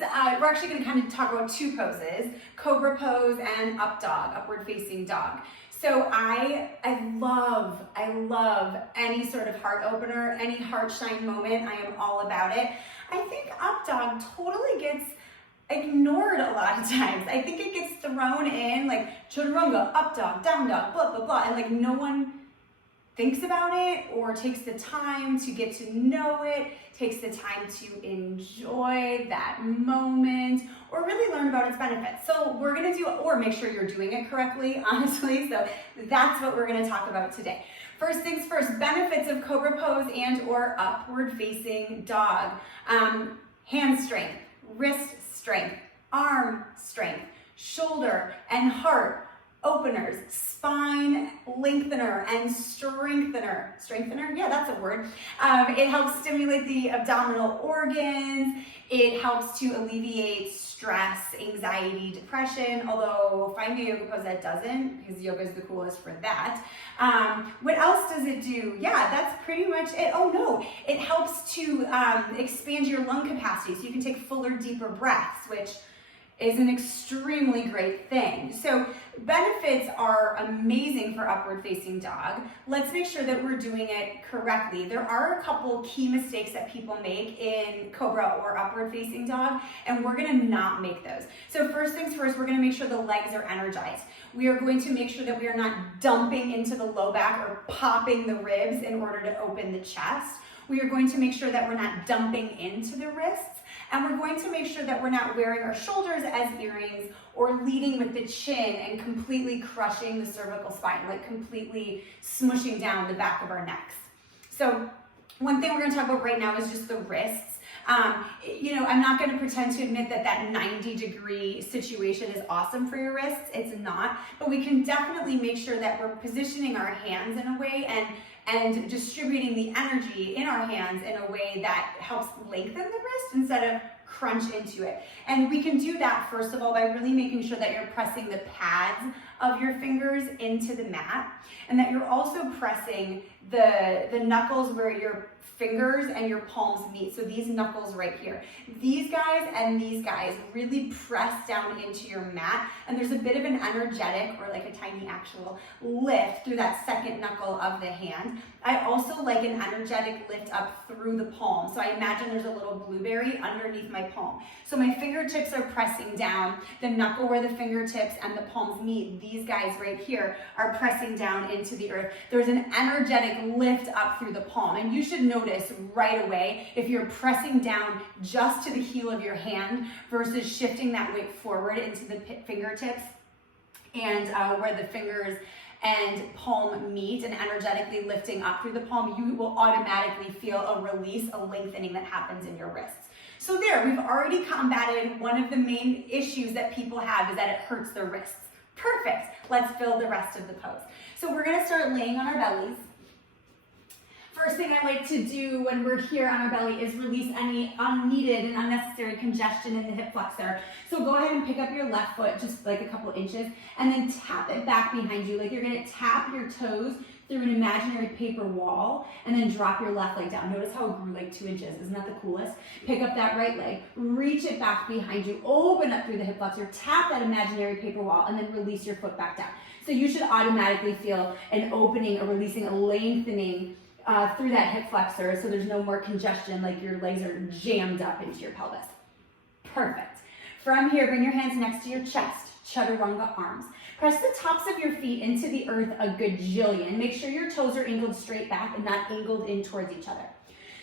we're actually going to kind of talk about two poses, Cobra pose and Up Dog, upward facing dog. So I love any sort of heart opener, any heart shine moment. I am all about it. I think Up Dog totally gets ignored a lot of times. I think it gets thrown in like chaturanga, up dog, down dog, blah, blah, blah. And like no one thinks about it or takes the time to get to know it, takes the time to enjoy that moment or really learn about its benefits. So we're gonna do, or make sure you're doing it correctly, honestly. So that's what we're gonna talk about today. First things first, benefits of Cobra pose and or upward facing dog. Hand strength, wrist strength, arm strength, shoulder and heart openers, spine lengthener and strengthener. Strengthener? Yeah, that's a word. It helps stimulate the abdominal organs. It helps to alleviate stress, anxiety, depression, although find a yoga pose that doesn't, because yoga is the coolest for that. What else does it do? Yeah, that's pretty much it. Oh no, it helps to expand your lung capacity so you can take fuller, deeper breaths, which is an extremely great thing. So benefits are amazing for upward facing dog. Let's make sure that we're doing it correctly. There are a couple key mistakes that people make in Cobra or upward facing dog, and we're gonna not make those. So first things first, we're gonna make sure the legs are energized. We are going to make sure that we are not dumping into the low back or popping the ribs in order to open the chest. We are going to make sure that we're not dumping into the wrists. And we're going to make sure that we're not wearing our shoulders as earrings or leading with the chin and completely crushing the cervical spine, like completely smushing down the back of our necks. So one thing we're going to talk about right now is just the wrists. I'm not going to pretend to admit that 90-degree situation is awesome for your wrists. It's not, but we can definitely make sure that we're positioning our hands in a way and distributing the energy in our hands in a way that helps lengthen the wrist instead of crunch into it. And we can do that, first of all, by really making sure that you're pressing the pads of your fingers into the mat, and that you're also pressing the knuckles where your fingers and your palms meet. So these knuckles right here. These guys and these guys really press down into your mat, and there's a bit of an energetic or like a tiny actual lift through that second knuckle of the hand. I also like an energetic lift up through the palm. So I imagine there's a little blueberry underneath my palm. So my fingertips are pressing down, the knuckle where the fingertips and the palms meet, these guys right here are pressing down into the earth. There's an energetic lift up through the palm, and you should notice right away if you're pressing down just to the heel of your hand versus shifting that weight forward into the fingertips and where the fingers and palm meet and energetically lifting up through the palm, you will automatically feel a release, a lengthening that happens in your wrists. So there, we've already combated one of the main issues that people have, is that it hurts their wrists. Perfect. Let's build the rest of the pose. So we're gonna start laying on our bellies. First thing I like to do when we're here on our belly is release any unneeded and unnecessary congestion in the hip flexor. So go ahead and pick up your left foot just like a couple inches and then tap it back behind you. Like you're gonna tap your toes through an imaginary paper wall and then drop your left leg down. Notice how it grew like 2 inches. Isn't that the coolest? Pick up that right leg, reach it back behind you, open up through the hip flexor, tap that imaginary paper wall, and then release your foot back down. So you should automatically feel an opening, a releasing, a lengthening through that hip flexor, so there's no more congestion, like your legs are jammed up into your pelvis. Perfect. From here, bring your hands next to your chest, chaturanga arms. Press the tops of your feet into the earth a gajillion. Make sure your toes are angled straight back and not angled in towards each other.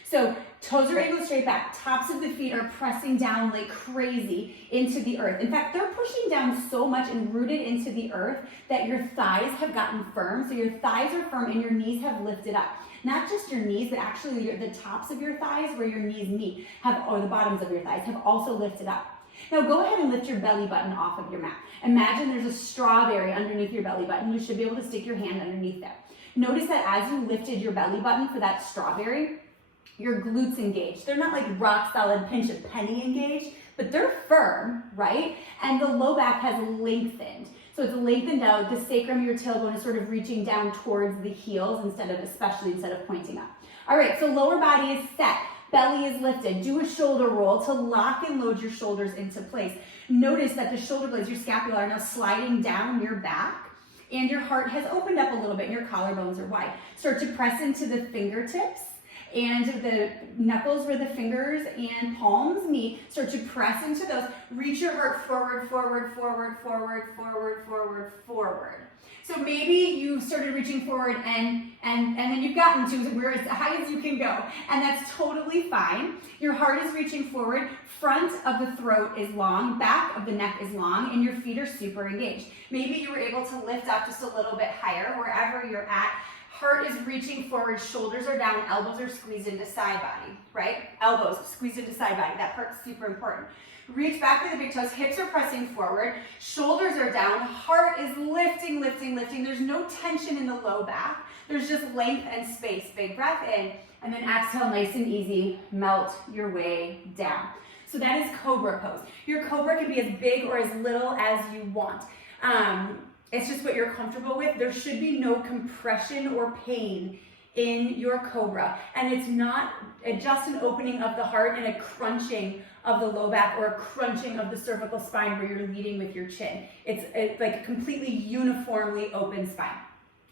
So toes are angled straight back, tops of the feet are pressing down like crazy into the earth. In fact, they're pushing down so much and rooted into the earth that your thighs have gotten firm. So your thighs are firm and your knees have lifted up. Not just your knees, but actually the tops of your thighs where your knees meet, or the bottoms of your thighs, have also lifted up. Now go ahead and lift your belly button off of your mat. Imagine there's a strawberry underneath your belly button. You should be able to stick your hand underneath there. Notice that as you lifted your belly button for that strawberry, your glutes engaged. They're not like rock solid pinch of penny engaged, but they're firm, right? And the low back has lengthened. So it's lengthened out. The sacrum of your tailbone is sort of reaching down towards the heels instead of pointing up. All right, so lower body is set. belly is lifted. Do a shoulder roll to lock and load your shoulders into place. Notice that the shoulder blades, your scapula, are now sliding down your back, and your heart has opened up a little bit, and your collarbones are wide. Start to press into the fingertips and the knuckles where the fingers and palms meet. Start to press into those. Reach your heart forward, forward, forward, forward, forward, forward, forward. So maybe you started reaching forward and then you've gotten to where as high as you can go, and that's totally fine. Your heart is reaching forward, front of the throat is long, back of the neck is long, and your feet are super engaged. Maybe you were able to lift up just a little bit higher wherever you're at. Heart is reaching forward, shoulders are down, elbows are squeezed into side body, right? Elbows squeezed into side body, that part's super important. Reach back with the big toes, hips are pressing forward, shoulders are down, heart is lifting, lifting, lifting. There's no tension in the low back. There's just length and space. Big breath in, and then exhale nice and easy, melt your way down. So that is Cobra pose. Your Cobra can be as big or as little as you want. It's just what you're comfortable with. There should be no compression or pain in your Cobra. And it's not just an opening of the heart and a crunching of the low back or a crunching of the cervical spine where you're leading with your chin. It's like a completely uniformly open spine.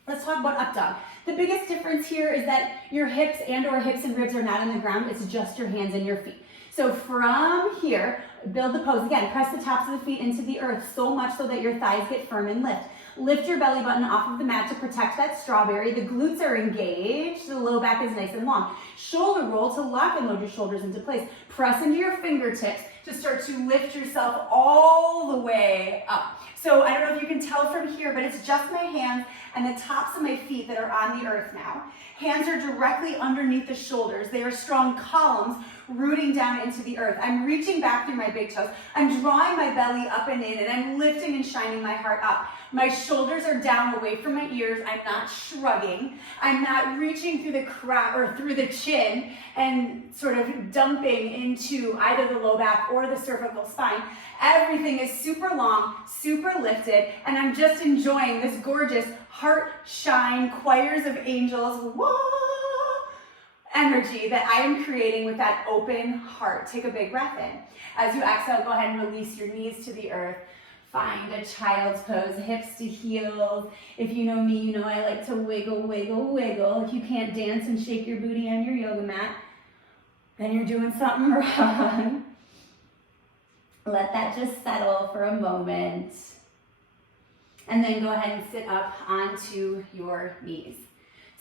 Let's talk about up dog. The biggest difference here is that your hips and and ribs are not on the ground. It's just your hands and your feet. So from here, build the pose. Again, press the tops of the feet into the earth so much so that your thighs get firm and lift. Lift your belly button off of the mat to protect that strawberry. The glutes are engaged. The low back is nice and long. Shoulder roll to lock and load your shoulders into place. Press into your fingertips to start to lift yourself all the way up. So I don't know if you can tell from here, but it's just my hands and the tops of my feet that are on the earth now. Hands are directly underneath the shoulders. They are strong columns rooting down into the earth. I'm reaching back through my big toes. I'm drawing my belly up and in, and I'm lifting and shining my heart up. My shoulders are down away from my ears. I'm not shrugging. I'm not reaching through the crown or through the chin and sort of dumping into either the low back or the cervical spine. Everything is super long, super lifted, and I'm just enjoying this gorgeous heart shine, choirs of angels, whoa, energy that I am creating with that open heart. Take a big breath in. As you exhale, go ahead and release your knees to the earth. Find a child's pose, hips to heels. If you know me, you know I like to wiggle, wiggle, wiggle. If you can't dance and shake your booty on your yoga mat, then you're doing something wrong. Let that just settle for a moment. And then go ahead and sit up onto your knees.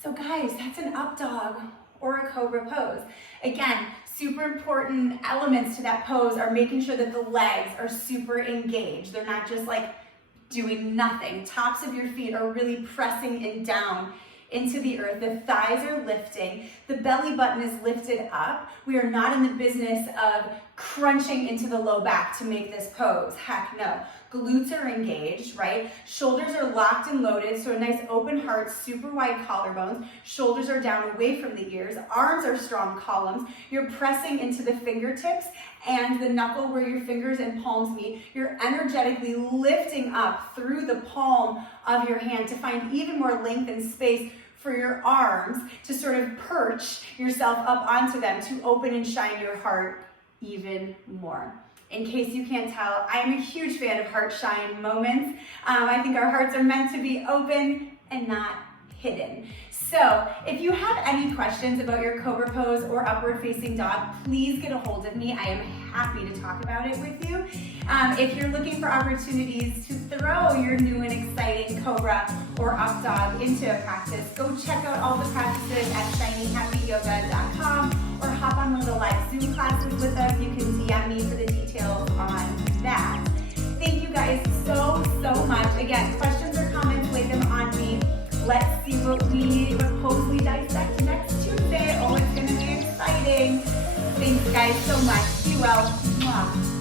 So guys, that's an up dog or a cobra pose. Again, super important elements to that pose are making sure that the legs are super engaged. They're not just like doing nothing. Tops of your feet are really pressing in down into the earth. The thighs are lifting. The belly button is lifted up. We are not in the business of crunching into the low back to make this pose. Heck no. Glutes are engaged, right? Shoulders are locked and loaded, so a nice open heart, super wide collarbones. Shoulders are down away from the ears. Arms are strong columns. You're pressing into the fingertips and the knuckle where your fingers and palms meet. You're energetically lifting up through the palm of your hand to find even more length and space for your arms to sort of perch yourself up onto them to open and shine your heart even more. In case you can't tell, I am a huge fan of heart shine moments. I think our hearts are meant to be open and not hidden. So if you have any questions about your cobra pose or upward facing dog, please get a hold of me. I am happy to talk about it with you. If you're looking for opportunities to throw your new and exciting cobra or up dog into a practice, go check out all the practices at shinyhappyyoga.com or hop on one of the live Zoom classes with us. You can DM me for the details on that. Thank you guys so much. Again, questions or comments, lay them on me. Let's see what pose we dissect next Tuesday. Oh, it's going to be exciting. Thanks guys so much. Be well. Mwah.